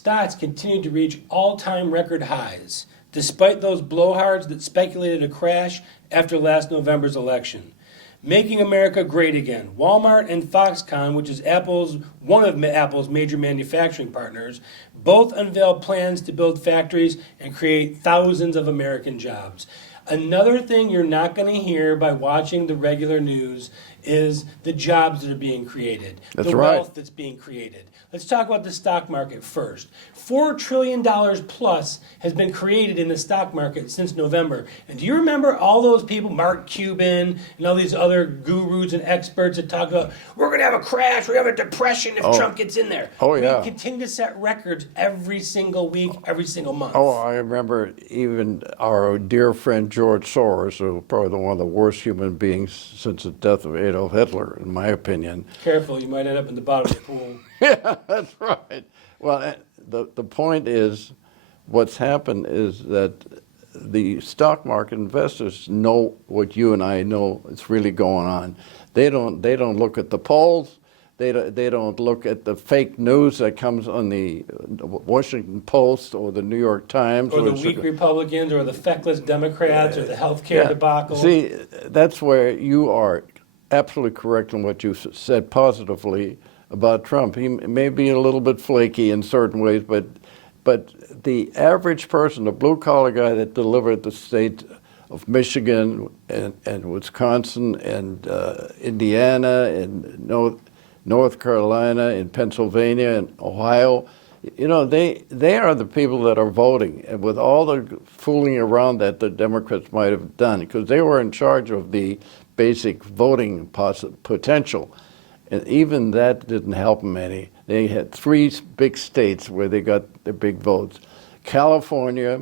stocks continued to reach all-time record highs, despite those blowhards that speculated a crash after last November's election. Making America great again. Walmart and Foxconn, which is one of Apple's major manufacturing partners, both unveiled plans to build factories and create thousands of American jobs. Another thing you're not going to hear by watching the regular news is the jobs that are being created, That's the right. wealth that's being created. Let's talk about the stock market first. $4 trillion plus has been created in the stock market since November. And do you remember all those people, Mark Cuban and all these other gurus and experts that talk about, we're going to have a crash, we're going to have a depression if Trump gets in there. Oh, yeah. We continue to set records every single week, every single month. Oh, I remember even our dear friend George Soros, who probably one of the worst human beings since the death of Adolf Hitler, in my opinion. Careful, you might end up in the bottom of the pool. Yeah, that's right. Well, the point is, what's happened is that the stock market investors know what you and I know is really going on. They don't look at the polls. They don't look at the fake news that comes on the Washington Post or the New York Times. Or the weak Republicans or the feckless Democrats or the healthcare debacle. See, that's where you are absolutely correct in what you said positively about Trump. He may be a little bit flaky in certain ways, but the average person, the blue-collar guy that delivered the state of Michigan and Wisconsin and Indiana and North Carolina and Pennsylvania and Ohio, you know, they are the people that are voting, and with all the fooling around that the Democrats might have done, because they were in charge of the basic voting potential. And even that didn't help them any. They had 3 big states where they got their big votes: California,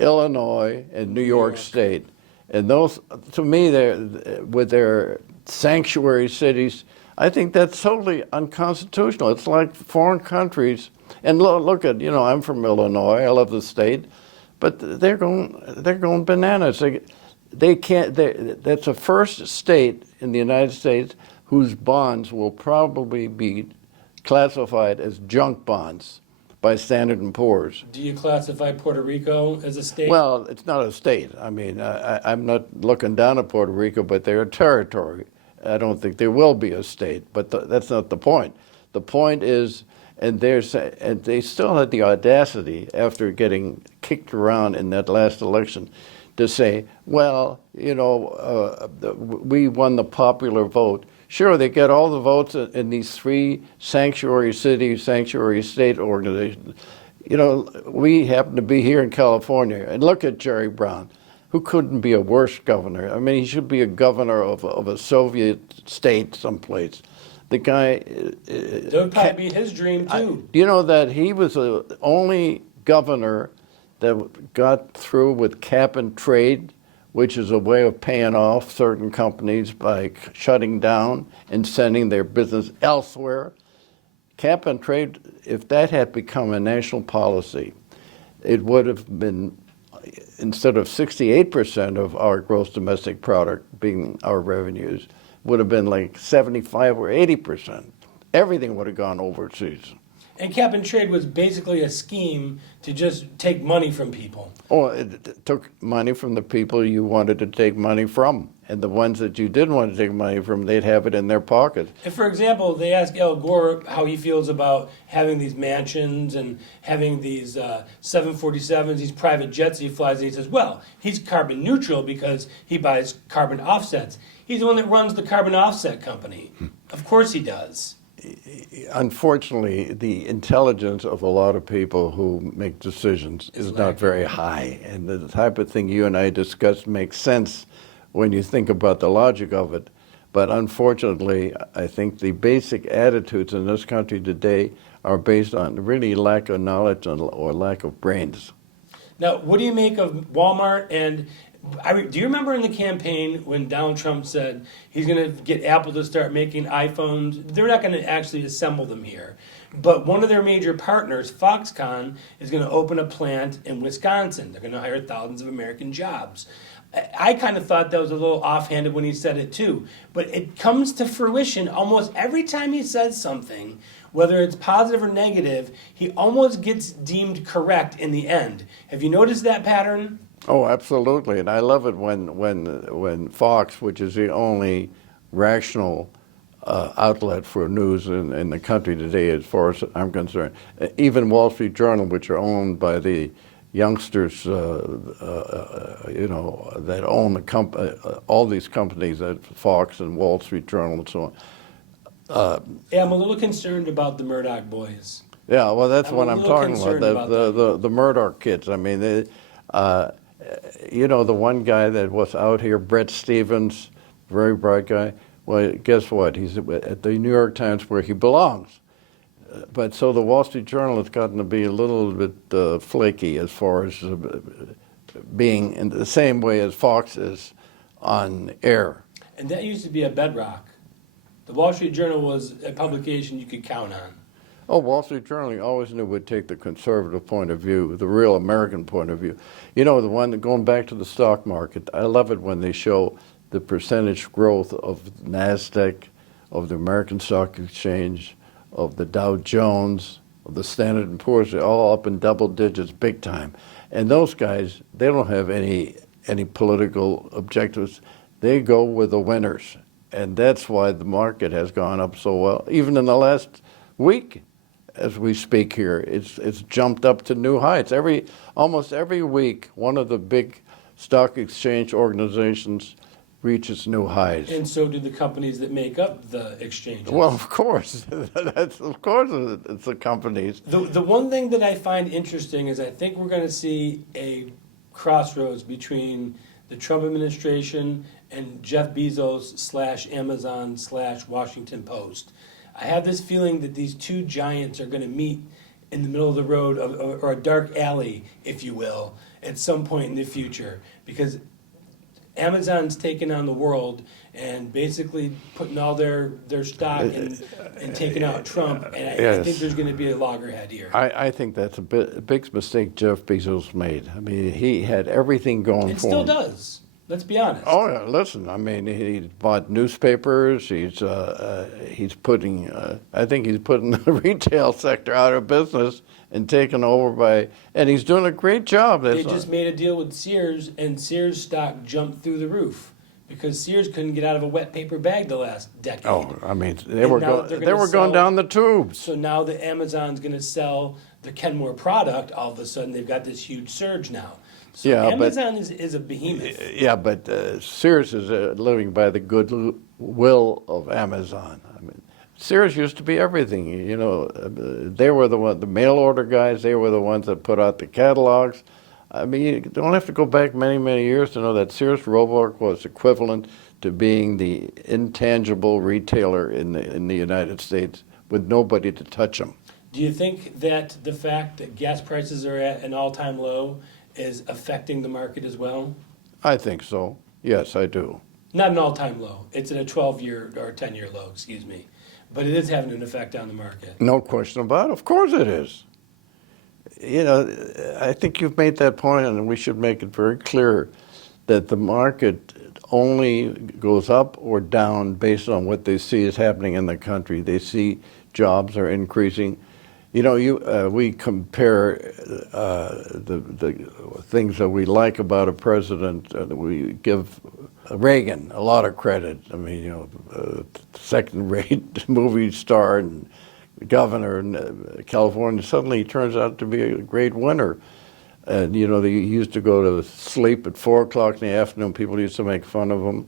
Illinois, and New York State. And those, to me, with their sanctuary cities, I think that's totally unconstitutional. It's like foreign countries. And look at, you know, I'm from Illinois. I love the state, but they're going bananas. They can't. That's the first state in the United States whose bonds will probably be classified as junk bonds by Standard & Poor's. Do you classify Puerto Rico as a state? Well, it's not a state. I mean, I'm not looking down at Puerto Rico, but they're a territory. I don't think there will be a state, but that's not the point. The point is, and they still had the audacity, after getting kicked around in that last election, to say, well, you know, we won the popular vote. Sure, they get all the votes in these 3 sanctuary city, sanctuary state organizations. You know, we happen to be here in California, and look at Jerry Brown, who couldn't be a worse governor. I mean, he should be a governor of a Soviet state someplace. The guy... that would probably be his dream, too. Do you know that he was the only governor that got through with cap and trade, which is a way of paying off certain companies by shutting down and sending their business elsewhere? Cap and trade, if that had become a national policy, it would have been, instead of 68% of our gross domestic product being our revenues, would have been like 75 or 80%. Everything would have gone overseas. And cap and trade was basically a scheme to just take money from people. Oh, it took money from the people you wanted to take money from. And the ones that you didn't want to take money from, they'd have it in their pocket. And for example, they asked Al Gore how he feels about having these mansions and having these 747s, these private jets he flies. And he says, well, he's carbon neutral because he buys carbon offsets. He's the one that runs the carbon offset company. Of course he does. Unfortunately, the intelligence of a lot of people who make decisions is not very high. And the type of thing you and I discussed makes sense when you think about the logic of it. But unfortunately, I think the basic attitudes in this country today are based on really lack of knowledge or lack of brains. Now, what do you make of Walmart? And do you remember in the campaign when Donald Trump said he's going to get Apple to start making iPhones? They're not going to actually assemble them here. But one of their major partners, Foxconn, is going to open a plant in Wisconsin. They're going to hire thousands of American jobs. I kind of thought that was a little offhanded when he said it too. But it comes to fruition almost every time he says something. whether it's positive or negative, he almost gets deemed correct in the end. Have you noticed that pattern? Oh, absolutely, and I love it when Fox, which is the only rational outlet for news in the country today, as far as I'm concerned, even Wall Street Journal, which are owned by the youngsters, that own all these companies, that Fox and Wall Street Journal and so on. Yeah, I'm a little concerned about the Murdoch boys. Yeah, well, that's I'm what a I'm little talking concerned about. about The Murdoch kids. I mean, the one guy that was out here, Brett Stevens, very bright guy. Well, guess what? He's at the New York Times where he belongs. But so the Wall Street Journal has gotten to be a little bit flaky as far as being in the same way as Fox is on air. And that used to be a bedrock. The Wall Street Journal was a publication you could count on. Oh, Wall Street Journal, you always knew would take the conservative point of view, the real American point of view. You know, the one that going back to the stock market, I love it when they show the percentage growth of NASDAQ, of the American Stock Exchange, of the Dow Jones, of the Standard and Poor's. They're all up in double digits, big time. And those guys, they don't have any political objectives. They go with the winners. And that's why the market has gone up so well. Even in the last week, as we speak here, it's jumped up to new heights. Almost every week, one of the big stock exchange organizations reaches new highs. And so do the companies that make up the exchanges. Well, of course, it's the companies. The one thing that I find interesting is I think we're going to see a crossroads between the Trump administration and Jeff Bezos / Amazon / Washington Post. I have this feeling that these two giants are going to meet in the middle of the road, or a dark alley, if you will, at some point in the future, because Amazon's taking on the world and basically putting all their stock and taking out Trump, and I think there's going to be a loggerhead here. I think that's a big mistake Jeff Bezos made. I mean, he had everything going for him. It still does. Let's be honest. Oh yeah, listen. I mean, he bought newspapers. He's putting. I think he's putting the retail sector out of business and taken over by. And he's doing a great job. They just made a deal with Sears, and Sears stock jumped through the roof because Sears couldn't get out of a wet paper bag the last decade. Oh, I mean, they were going down the tubes. So now that Amazon's going to sell the Kenmore product, all of a sudden they've got this huge surge now. So yeah, Amazon is a behemoth. Yeah, but Sears is living by the goodwill of Amazon. I mean, Sears used to be everything. You know, they were the mail order guys. They were the ones that put out the catalogs. I mean, you don't have to go back many, many years to know that Sears Roebuck was equivalent to being the intangible retailer in the United States with nobody to touch them. Do you think that the fact that gas prices are at an all-time low is affecting the market as well? I think so. Yes, I do. Not an all-time low. It's at a 12-year or 10-year low, excuse me. But it is having an effect on the market. No question about it. Of course it is. You know, I think you've made that point, and we should make it very clear that the market only goes up or down based on what they see is happening in the country. They see jobs are increasing. You know, we compare the things that we like about a president. We give Reagan a lot of credit. I mean, you know, second-rate movie star and governor in California. Suddenly he turns out to be a great winner. And, you know, they used to go to sleep at 4 o'clock in the afternoon. People used to make fun of him.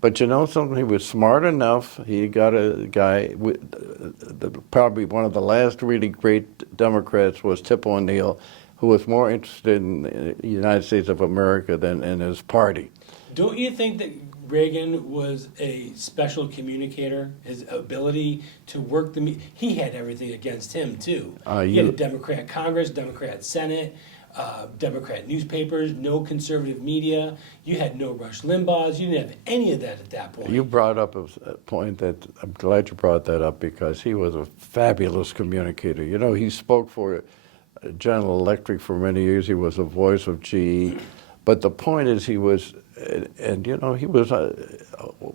But you know something? He was smart enough. He got a guy, probably one of the last really great Democrats was Tip O'Neill, who was more interested in the United States of America than in his party. Don't you think that Reagan was a special communicator? His ability to work he had everything against him, too. He had a Democrat Congress, Democrat Senate, Democrat newspapers, no conservative media. You had no Rush Limbaughs. You didn't have any of that at that point. You brought up a point that I'm glad you brought that up because he was a fabulous communicator. You know, he spoke for General Electric for many years. He was a voice of GE. But the point is he was, and you know, he was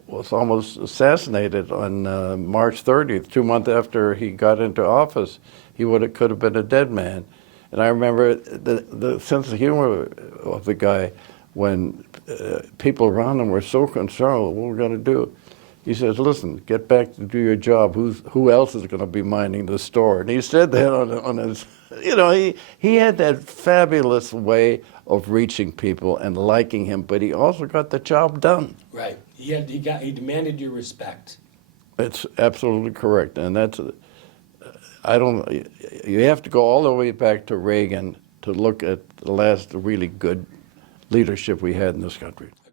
was almost assassinated on March 30th, 2 months after he got into office. He could have been a dead man. And I remember the sense of humor of the guy when people around him were so concerned, what we're going to do. He says, listen, get back to do your job. Who else is going to be minding the store? And he said that on his, he had that fabulous way of reaching people and liking him, but he also got the job done. Right. He demanded your respect. That's absolutely correct. And you have to go all the way back to Reagan to look at the last really good leadership we had in this country.